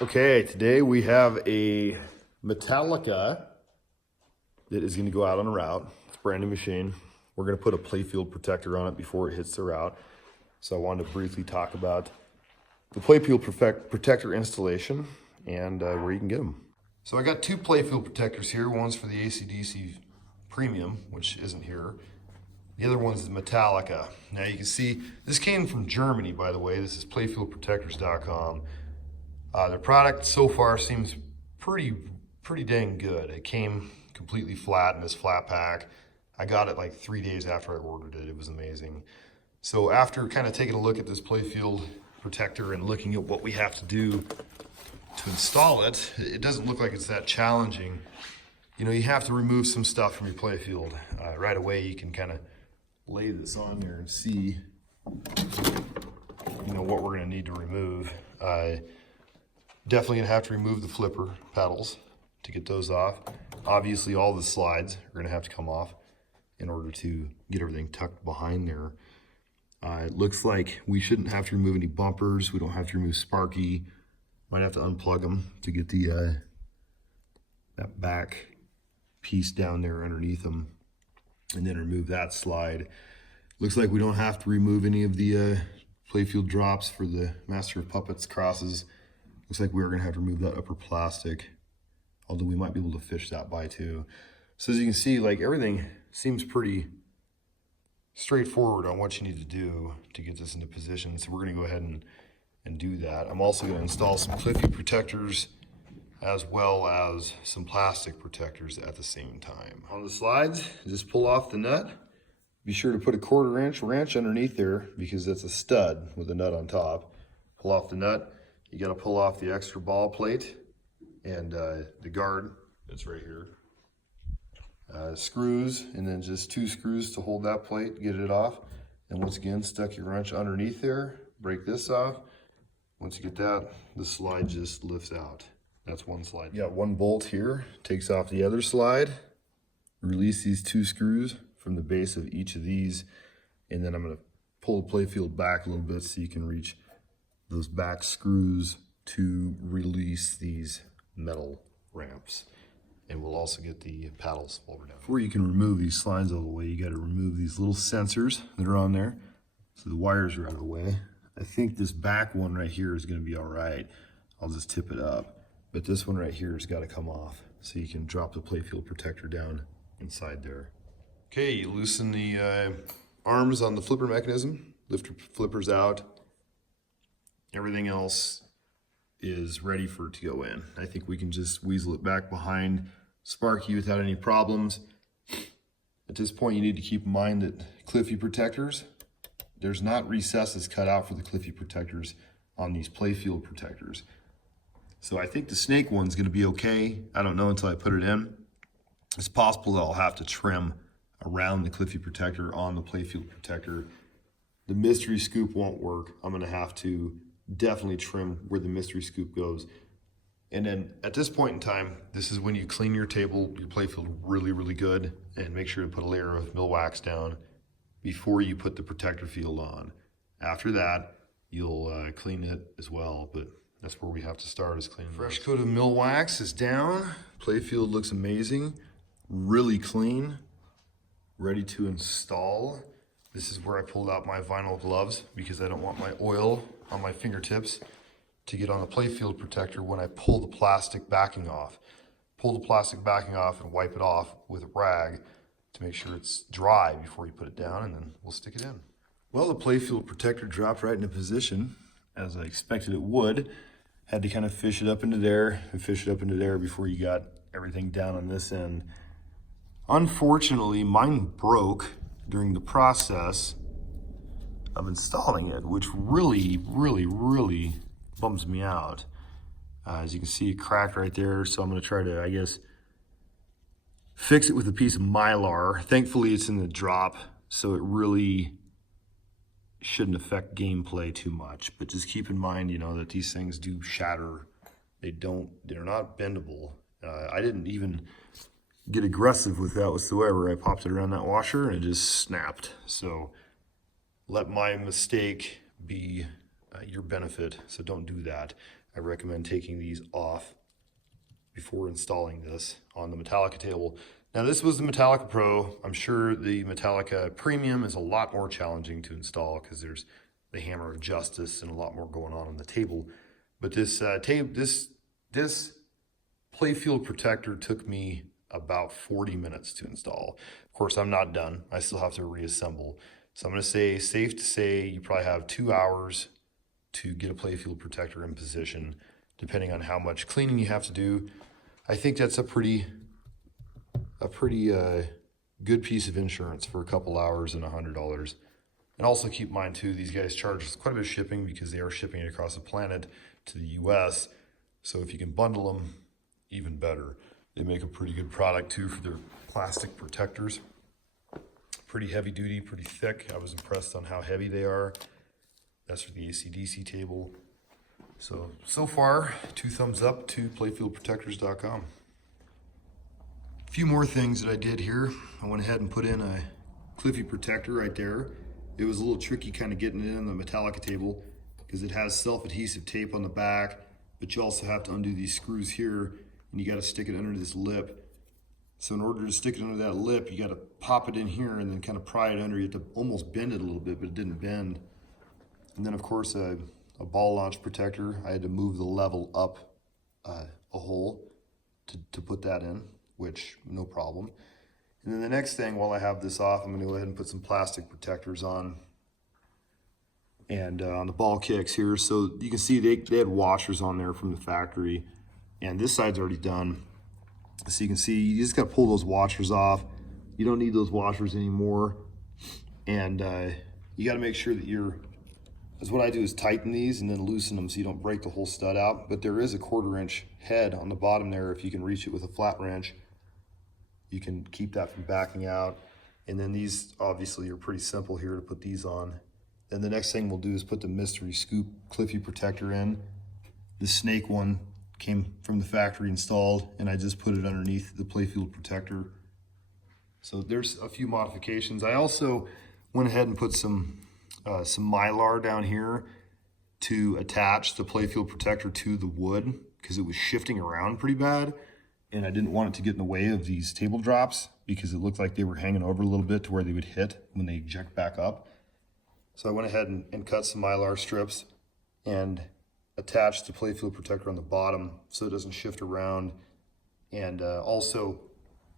Okay, today we have a Metallica that is going to go out on a route. It's a brand new machine. We're going to put a playfield protector on it before it hits the route. So I wanted to briefly talk about the playfield protector installation and where you can get them. So I got two playfield protectors here. One's for the AC/DC Premium, which isn't here. The other one's the Metallica. Now you can see, this came from Germany, by the way. This is playfieldprotectors.com. The product so far seems pretty dang good. It came completely flat in this flat pack. I got it like 3 days after I ordered it. It was amazing. So after kind of taking a look at this playfield protector and looking at what we have to do to install it, it doesn't look like it's that challenging. You know, you have to remove some stuff from your playfield. Right away you can kind of lay this on there and see, you know, what we're going to need to remove. Definitely gonna have to remove the flipper pedals to get those off. Obviously all the slides are gonna have to come off in order to get everything tucked behind there. It looks like we shouldn't have to remove any bumpers. We don't have to remove Sparky. Might have to unplug them to get the that back piece down there underneath them, and then remove that slide. Looks like we don't have to remove any of the playfield drops for the Master of Puppets crosses. Looks like we're gonna have to remove that upper plastic, although we might be able to fish that by too. So as you can see, like, everything seems pretty straightforward on what you need to do to get this into position. So we're gonna go ahead and do that. I'm also gonna install some cliffy protectors as well as some plastic protectors at the same time. On the slides, just pull off the nut. Be sure to put a 1/4 inch wrench underneath there because that's a stud with a nut on top. Pull off the nut. You got to pull off the extra ball plate and the guard that's right here. Screws, and then just 2 screws to hold that plate, get it off. And once again, stuck your wrench underneath there, break this off. Once you get that, the slide just lifts out. That's one slide. You got 1 bolt here, takes off the other slide. Release these 2 screws from the base of each of these, and then I'm going to pull the playfield back a little bit so you can reach those back screws to release these metal ramps. And we'll also get the paddles while we're done. Before you can remove these slides all the way, you got to remove these little sensors that are on there. So the wires are out of the way. I think this back one right here is going to be all right. I'll just tip it up. But this one right here has got to come off so you can drop the playfield protector down inside there. Okay, you loosen the arms on the flipper mechanism, lift your flippers out. Everything else is ready for it to go in. I think we can just weasel it back behind Sparky without any problems. At this point, you need to keep in mind that cliffy protectors, there's not recesses cut out for the cliffy protectors on these playfield protectors. So I think the snake one's gonna be okay. I don't know until I put it in. It's possible that I'll have to trim around the cliffy protector on the playfield protector. The mystery scoop won't work. I'm gonna have to definitely trim where the mystery scoop goes. And then at this point in time, this is when you clean your table, your playfield really good, and make sure to put a layer of mill wax down before you put the protector field on. After that, you'll clean it as well, but that's where we have to start, is cleaning. Fresh coat of mill wax is down. Playfield looks amazing, really clean, ready to install. This is where I pulled out my vinyl gloves because I don't want my oil on my fingertips to get on the playfield protector when I pull the plastic backing off. Pull the plastic backing off and wipe it off with a rag to make sure it's dry before you put it down, and then we'll stick it in. Well, the playfield protector dropped right into position as I expected it would. Had to kind of fish it up into there and fish it up into there before you got everything down on this end. Unfortunately, mine broke during the process of installing it, which really bums me out. As you can see, it cracked right there, so I'm gonna try to, I guess, fix it with a piece of Mylar. Thankfully, it's in the drop, so it really shouldn't affect gameplay too much, but just keep in mind, you know, that these things do shatter. They're not bendable. I didn't even get aggressive with that whatsoever. I popped it around that washer and it just snapped. So let my mistake be your benefit, so don't do that. I recommend taking these off before installing this on the Metallica table. Now this was the Metallica Pro. I'm sure the Metallica Premium is a lot more challenging to install because there's the hammer of justice and a lot more going on the table. But this this playfield protector took me about 40 minutes to install. Of course, I'm not done. I still have to reassemble. So I'm going to say, safe to say, you probably have 2 hours to get a playfield protector in position, depending on how much cleaning you have to do. I think that's a pretty good piece of insurance for a couple hours and $100. And also keep in mind too, these guys charge us quite a bit of shipping because they are shipping it across the planet to the US. So if you can bundle them, even better. They make a pretty good product too for their plastic protectors. Pretty heavy duty, pretty thick. I was impressed on how heavy they are. That's for the AC/DC table. So far, 2 thumbs up to playfieldprotectors.com. A few more things that I did here. I went ahead and put in a Cliffy protector right there. It was a little tricky kind of getting it in the Metallica table because it has self-adhesive tape on the back, but you also have to undo these screws here and you got to stick it under this lip. So in order to stick it under that lip, you got to pop it in here and then kind of pry it under. You have to almost bend it a little bit, but it didn't bend. And then of course a ball launch protector. I had to move the level up a hole to put that in, which no problem. And then the next thing, while I have this off, I'm going to go ahead and put some plastic protectors on. And on the ball kicks here, so you can see they had washers on there from the factory. And this side's already done. So you can see, you just got to pull those washers off. You don't need those washers anymore. And you got to make sure that that's what I do, is tighten these and then loosen them so you don't break the whole stud out. But there is a 1/4 inch head on the bottom there. If you can reach it with a flat wrench, you can keep that from backing out. And then these obviously are pretty simple here to put these on. Then the next thing we'll do is put the mystery scoop Cliffy protector in. The snake one came from the factory installed, and I just put it underneath the playfield protector. So there's a few modifications. I also went ahead and put some Mylar down here to attach the playfield protector to the wood because it was shifting around pretty bad, and I didn't want it to get in the way of these table drops because it looked like they were hanging over a little bit to where they would hit when they eject back up. So I went ahead and cut some Mylar strips and attached the playfield protector on the bottom so it doesn't shift around, and also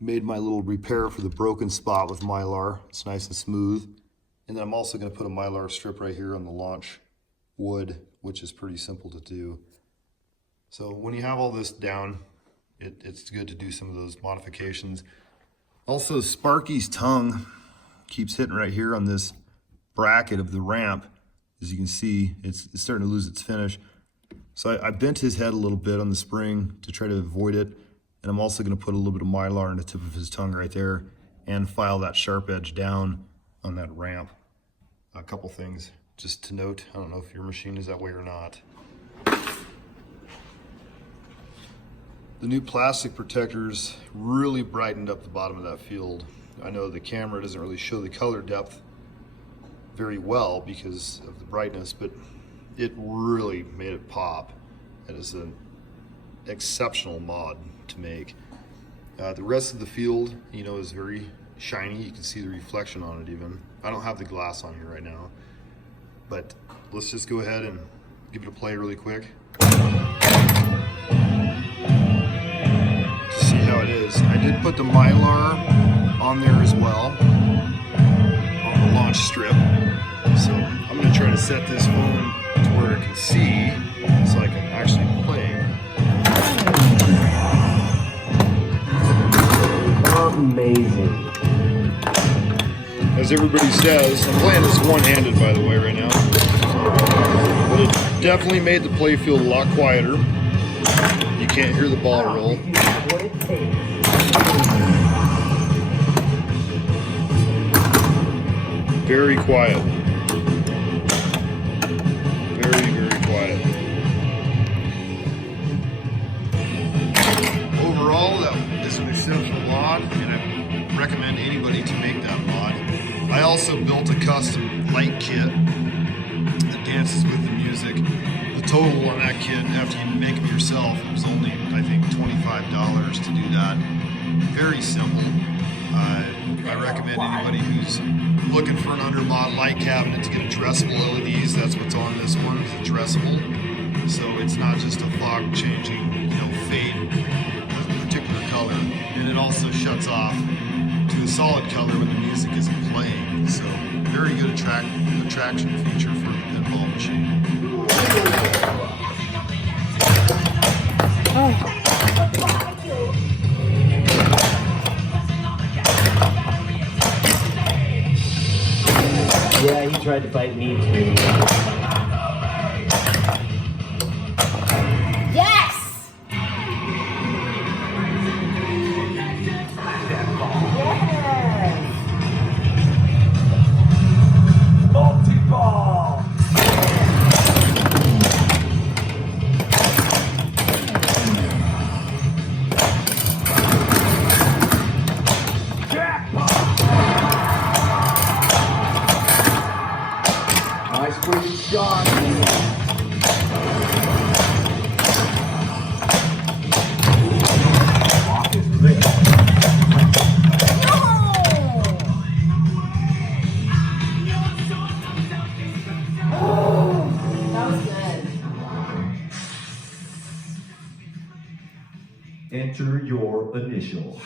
made my little repair for the broken spot with Mylar. It's nice and smooth. And then I'm also going to put a Mylar strip right here on the launch wood, which is pretty simple to do. So when you have all this down, it's good to do some of those modifications. Also, Sparky's tongue keeps hitting right here on this bracket of the ramp. As you can see, it's starting to lose its finish. So I bent his head a little bit on the spring to try to avoid it. And I'm also going to put a little bit of Mylar on the tip of his tongue right there and file that sharp edge down on that ramp. A couple things just to note. I don't know if your machine is that way or not. The new plastic protectors really brightened up the bottom of that field. I know the camera doesn't really show the color depth very well because of the brightness, but it really made it pop. It is an exceptional mod to make. The rest of the field, is very shiny. You can see the reflection on it even. I don't have the glass on here right now, but let's just go ahead and give it a play really quick. To see how it is. I did put the Mylar on there as well, on the launch strip. So I'm going to try to set this phone to where it can see so I can actually play. Amazing. As everybody says, I'm playing this one-handed, by the way, right now. But it definitely made the playfield a lot quieter. You can't hear the ball roll. Very quiet. Very, very quiet. Overall, that is an exceptional mod, and I recommend anybody to make that mod. I also built a custom light kit that dances with the music. Put total on that kit, after you make them yourself, it was only, I think, $25 to do that. Very simple. I recommend anybody who's looking for an undermod light cabinet to get addressable LEDs. That's what's on this one, is addressable. So it's not just a fog changing, fade a particular color. And it also shuts off to a solid color when the music isn't playing. So very good attraction feature for the pinball machine. Yeah, he tried to fight me too. Yes! Yes! Multi-ball! Nice free shot. Lock is lit. That was good. Enter your initials.